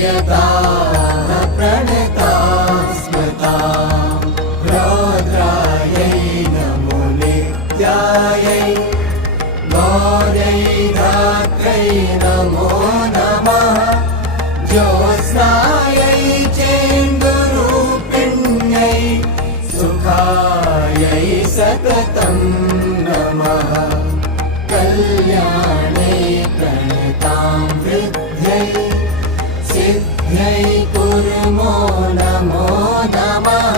प्रियताः प्रणता स्मृता रौद्रायै नमो नित्यायै गौर्यै धात्रै नमो नमः ज्योत्स्नायै चेन्दुरूपिण्यै सुखायै सततं नमः कल्याणे प्रणतां वृद्ध्यै सिद्ध्यै कुर्मो नमो नमः